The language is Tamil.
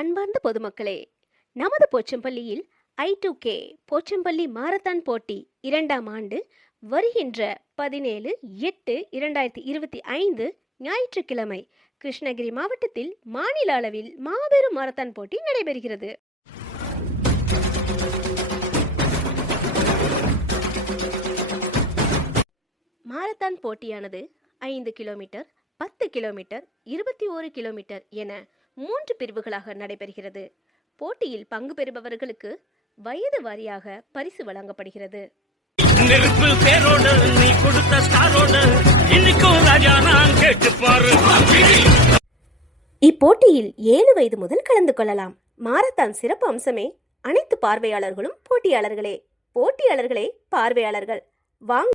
அன்பார்ந்த பொதுமக்களே, நமது போச்சம்பள்ளியில் I2K போச்சம்பள்ளி மாரத்தான் போட்டி 2ஆம் ஆண்டு வருகின்ற 17/8/2025 ஞாயிற்றுக்கிழமை கிருஷ்ணகிரி மாவட்டத்தில் மாநில அளவில் மாபெரும் மாரத்தான் போட்டி நடைபெறுகிறது. மாரத்தான் போட்டியானது 5 கிலோமீட்டர், 10 கிலோமீட்டர், 21 கிலோமீட்டர் என 3 பிரிவுகளாக நடைபெறுகிறது. போட்டியில் பங்கு பெறுபவர்களுக்கு வயது வாரியாக பரிசு வழங்கப்படுகிறது. இப்போட்டியில் 7 வயது முதல் கலந்து கொள்ளலாம். மாரத்தான் சிறப்பு அம்சமே அனைத்து பார்வையாளர்களும் போட்டியாளர்களே, போட்டியாளர்களே பார்வையாளர்கள். வாங்க